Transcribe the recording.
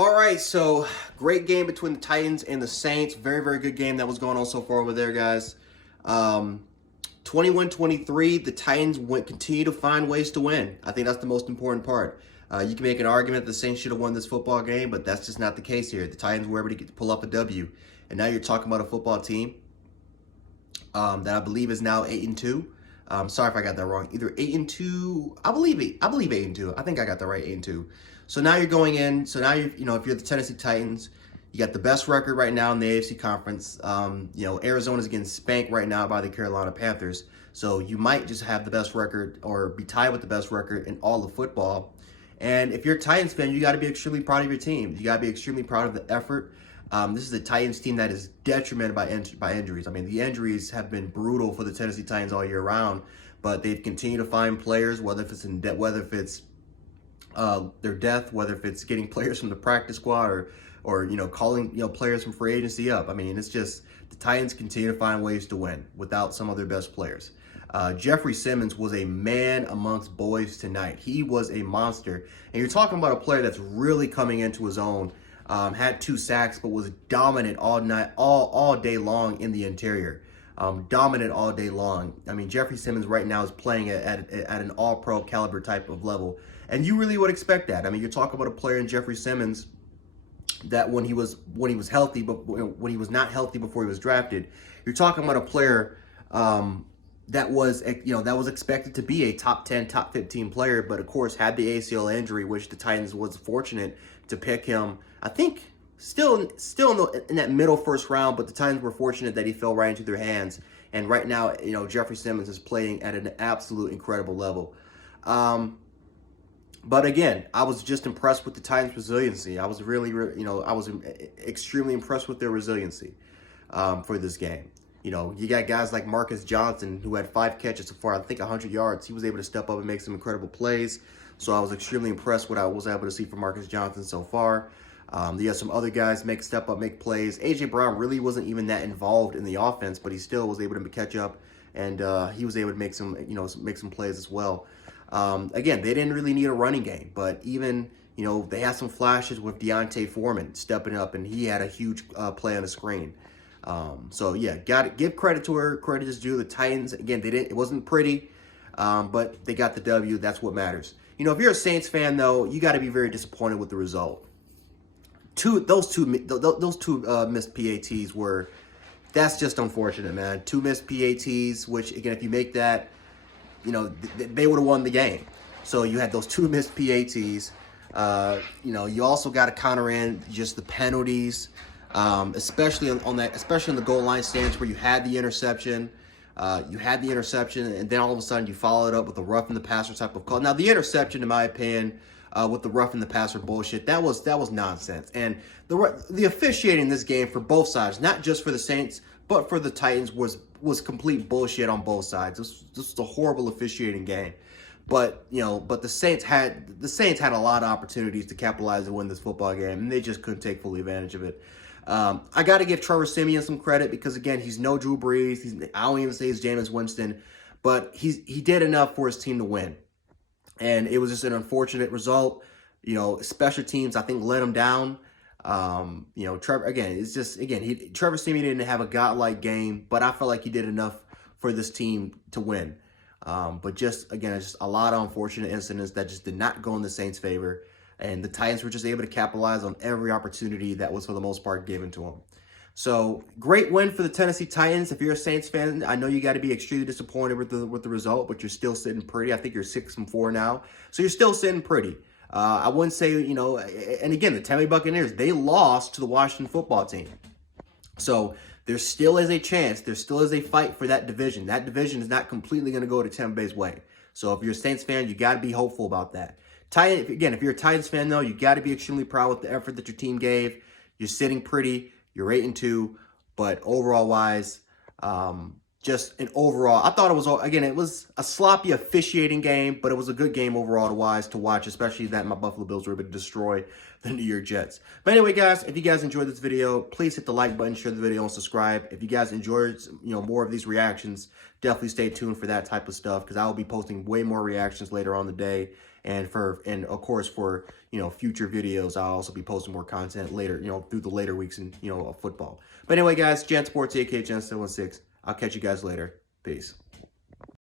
All right, so great game between the Titans and the Saints. Very, very good game that was going on so far over there, guys. 21-23, the Titans continue to find ways to win. I think that's the most important part. You can make an argument the Saints should have won this football game, but that's just not the case here. The Titans were able to pull up a W. And now you're talking about a football team that I believe is now 8-2. Sorry if I got that wrong. Either 8-2, I believe 8-2. I think I got that right, 8-2. So now you're going in. So now if you're the Tennessee Titans, you got the best record right now in the AFC Conference. Arizona's getting spanked right now by the Carolina Panthers. So you might just have the best record or be tied with the best record in all of football. And if you're a Titans fan, you got to be extremely proud of your team. You got to be extremely proud of the effort. This is a Titans team that is detrimented by injuries. I mean, the injuries have been brutal for the Tennessee Titans all year round, but they've continued to find players, whether if it's their depth, whether if it's getting players from the practice squad or calling players from free agency up. I mean, it's just the Titans continue to find ways to win without some of their best players. Jeffrey Simmons was a man amongst boys tonight. He was a monster, and you're talking about a player that's really coming into his own. Had 2 sacks, but was dominant all day long in the interior. Dominant all day long. I mean, Jeffrey Simmons right now is playing at an all-pro caliber type of level, and you really would expect that. I mean, you're talking about a player in Jeffrey Simmons that when he was healthy, but when he was not healthy before he was drafted, you're talking about a player that was expected to be a top 10, top 15 player, but of course had the ACL injury, which the Titans was fortunate to pick him. I think still in that middle first round, but the Titans were fortunate that he fell right into their hands. And right now, Jeffrey Simmons is playing at an absolute incredible level. But again, I was just impressed with the Titans' resiliency. I was I was extremely impressed with their resiliency for this game. You got guys like Marcus Johnson, who had 5 catches so far, I think 100 yards. He was able to step up and make some incredible plays. So I was extremely impressed with what I was able to see from Marcus Johnson so far. You have some other guys step up, make plays. A.J. Brown really wasn't even that involved in the offense, but he still was able to catch up, and he was able to make some plays as well. Again, they didn't really need a running game, but even they had some flashes with Deontay Foreman stepping up, and he had a huge play on the screen. So yeah, got to give credit to where credit is due. The Titans, again, it wasn't pretty, but they got the W. That's what matters. If you're a Saints fan, though, you got to be very disappointed with the result. Those two missed PATs that's just unfortunate, man. 2 missed PATs, which again, if you make that, they would have won the game. So you had those 2 missed PATs. You also got to counter in just the penalties, especially on the goal line stance where you had the interception. And then all of a sudden you followed up with a roughing the passer type of call. Now the interception, in my opinion, with the roughing the passer bullshit, that was nonsense. And the officiating in this game for both sides, not just for the Saints but for the Titans, was complete bullshit on both sides. This was a horrible officiating game. But the Saints had a lot of opportunities to capitalize and win this football game, and they just couldn't take full advantage of it. I got to give Trevor Siemian some credit because, again, he's no Drew Brees. I don't even say he's Jameis Winston, but he did enough for his team to win. And it was just an unfortunate result. Special teams, I think, let him down. Trevor Siemian didn't have a godlike game, but I felt like he did enough for this team to win. But just a lot of unfortunate incidents that just did not go in the Saints' favor. And the Titans were just able to capitalize on every opportunity that was, for the most part, given to them. So, great win for the Tennessee Titans. If you're a Saints fan, I know you got to be extremely disappointed with the result, but you're still sitting pretty. I think you're 6-4 now. So, you're still sitting pretty. I wouldn't say, and again, the Tampa Bay Buccaneers, they lost to the Washington football team. So, there still is a chance. There still is a fight for that division. That division is not completely going to go to Tampa Bay's way. So, if you're a Saints fan, you got to be hopeful about that. If you're a Titans fan, though, you got to be extremely proud with the effort that your team gave. You're sitting pretty. You're 8-2. But overall-wise, I thought it was a sloppy officiating game, but it was a good game overall to watch, especially that my Buffalo Bills were able to destroy the New York Jets. But anyway, guys, if you guys enjoyed this video, please hit the like button, share the video, and subscribe. If you guys enjoyed, more of these reactions, definitely stay tuned for that type of stuff because I will be posting way more reactions later on the day. And of course for, future videos, I'll also be posting more content later, through the later weeks in, of football. But anyway, guys, Jan Sports, aka Jan716. I'll catch you guys later. Peace.